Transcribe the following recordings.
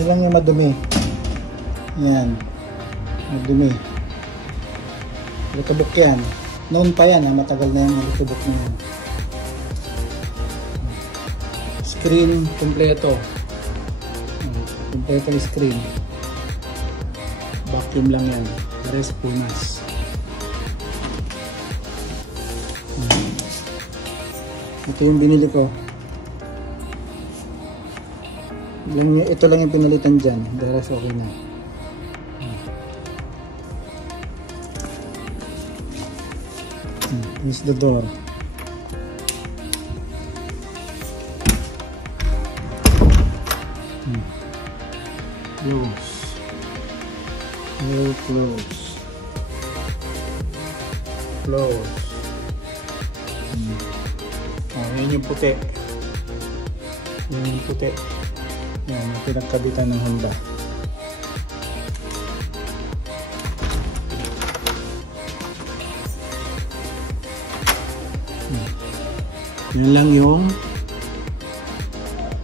Yan lang yung madumi. Yan. Madumi. Alikabok yan. Noon pa yan, matagal na yung alikabok na yan. Screen kompleto. Kompleto yung screen. Vacuum lang yan. The rest punas. Ito yung binili ko. Ito lang yung pinalitan dyan. The rest okay na. Here's the door. Close. Very close. Close. Yan yung puti. Yan yung puti. Yan yung pinagkabitan ng Honda. Yan lang yung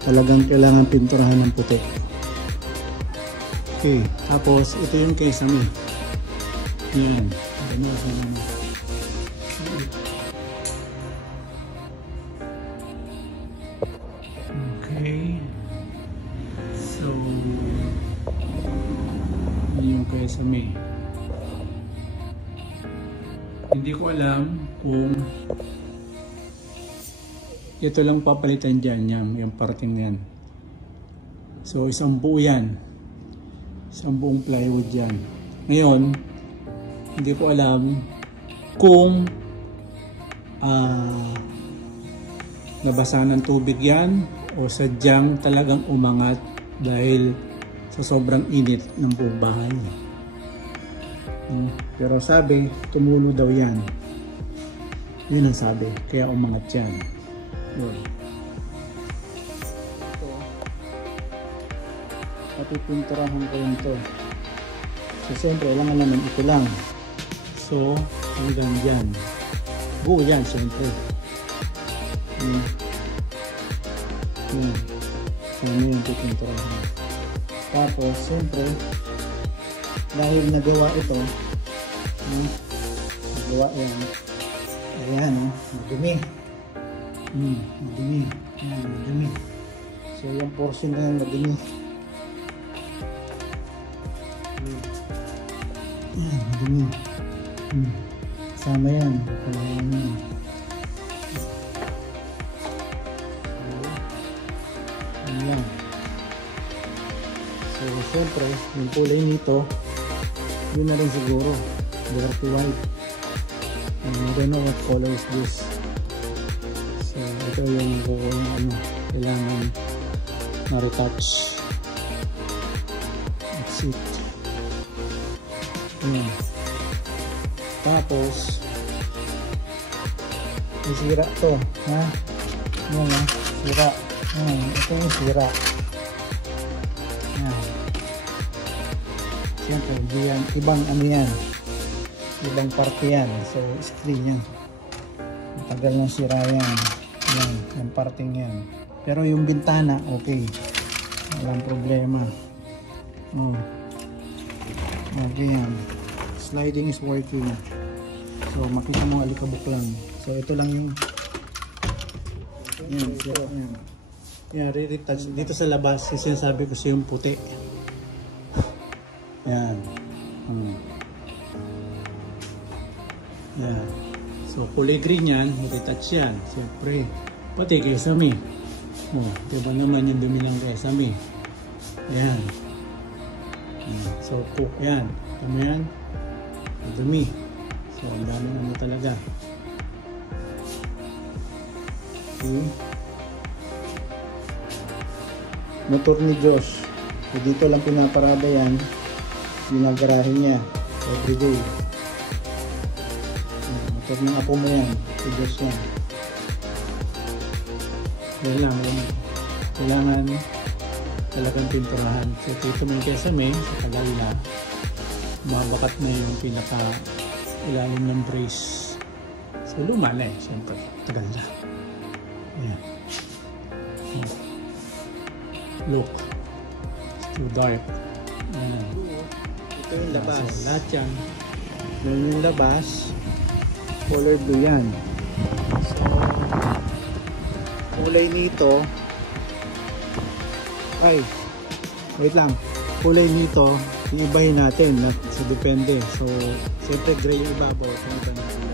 talagang kailangan pinturahan ng puti. Okay, tapos ito yung kesame. Yan. Okay. So, yan yung kesame. Hindi ko alam kung ito lang papalitan dyan, yung parting yan. So, isang buo yan. Isang buong plywood yan. Ngayon, hindi ko alam kung nabasa ng tubig yan o sadyang talagang umangat dahil sa sobrang init ng buong bahay. Pero sabi, tumulo daw yan. Yun ang sabi, kaya umangat yan. Yun. Ito, papipinturahan ko yun to. So, siyempre, kailangan naman ito lang. So, hanggang dyan. Buo yan, siyempre. Yun. So, ano yung pipinturahan. Tapos, siyempre, dahil nagawa ito, nagawa yan. Ayan, madumi. Madumi. Ayan, madumi. So, yung portion na yan, madumi. Ayan, madumi. Sama yan. Ayan yan. Ayan. So, siyempre, yung kulay nito, yun na rin siguro. Dirty white. And I don't know what color is this. So, ito yung kailangan na-retouch. That's it. Ayan. Tapos, may sira to. Ha? Ayan ha? Sira. Ayan. Ito yung sira. Ayan. Siyempre, hindi yan. Ibang ano yan. Ibang parte yan. So, screen yan. Matagal ng sira yan. Yan. Yung parting yan. Pero yung bintana, okay. Walang problema. Okay yan. Sliding is working. So, makita mo alikabok lang. So, ito lang yung yan. Sira yan. Yan, re-retouch. Dito sa labas, yung sinasabi ko siya yung puti. Yan. Yan. So, kulay green yan, retouch yan. Siyempre, pati kesame. Diba naman yung dumi ng kesame. Ayan. So, yan. Tama yan. Dumi. So, ang dami naman talaga. Okay. Motor ni Josh. So, dito lang pinaparada yan. Ginagarahe niya. Everyday. Motor ng apo mo yan. Si Josh yan. Kailangan talagang pinturahan. So, dito may kesame sa tagal na mabakat na yung pinaka ilalim ng brace. So, luma na eh. Siyempre, tagal na. Ayan. Look. too dark. Ayan. Ito yung labas. So, lahat yan. Yan yung labas. Color blue yan. So, kulay nito. Ay, wait lang. Kulay nito, iibahin natin. So, depende. So, siyempre gray yung ibabaw. Kung iba na kulay.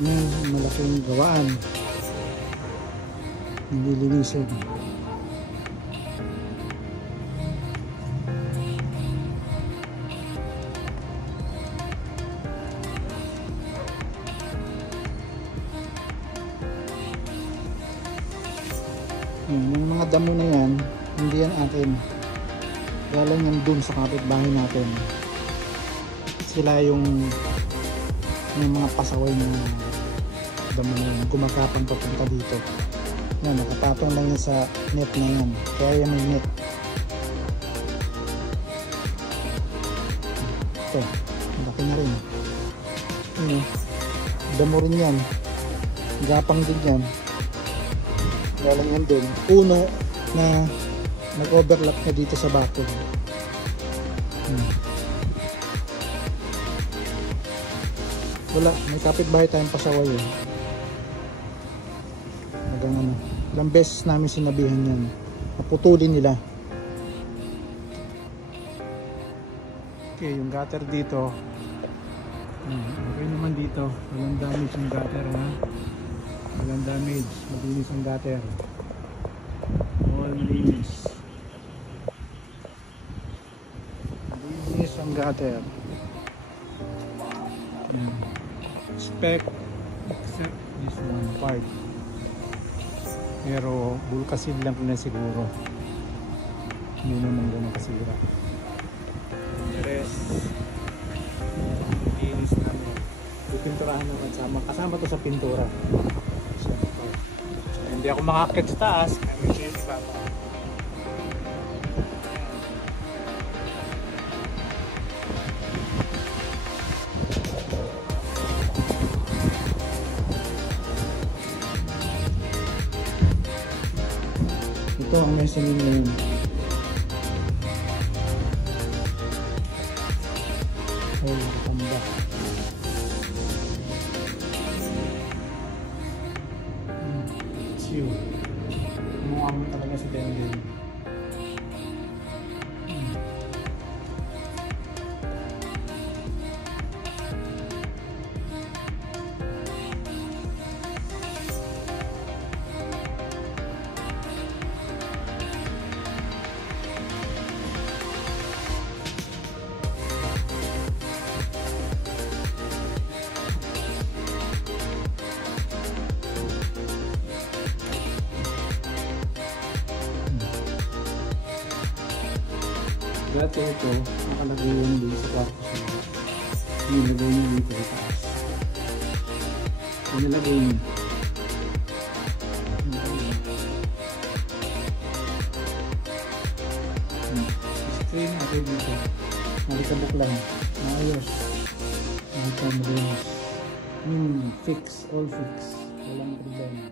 Yan, malaking gawaan. Nililinisin. Yung mga damo na yan, hindi yan akin. Galing yan dun sa kapitbahay natin. Sila yung mga pasaway na damo na yan, gumagapang papunta dito. Yan, nakapatong lang yan sa net na yan. Kaya yan may net. Ito, malaki na rin. Damo rin yan. Gapang din yan. Galing yan dun. Puno na nag-overlap na dito sa bakod. Wala, may kapitbahay tayong pasaway eh. Hanggang ano, ilang beses namin sinabihan yan. Maputulin nila. Okay, yung gutter dito. Okay naman dito. Walang damage yung gutter ha. Walang damage. Malinis ang gutter. All malinis. Malinis ang gutter. Spec except this one part, pero bulkasin lang na siguro, hindi naman ganun kasira. The rest linis namin, pipinturahan naman kasama to sa pintura. So, hindi ako makakit sa taas, kami siya yung ibaba. Ito ang mezzanine na yun. Ay, nakatambak. Siyo. Mukha mo talaga si Dendel. Dati ito, nakalagay yun dito sa kwarto siya. Nilagay niya dito sa taas. Nilagay niya. Screen natin dito. Nakikabok lang. Maayos. Nakikabok. Fix. All fix. Walang problema.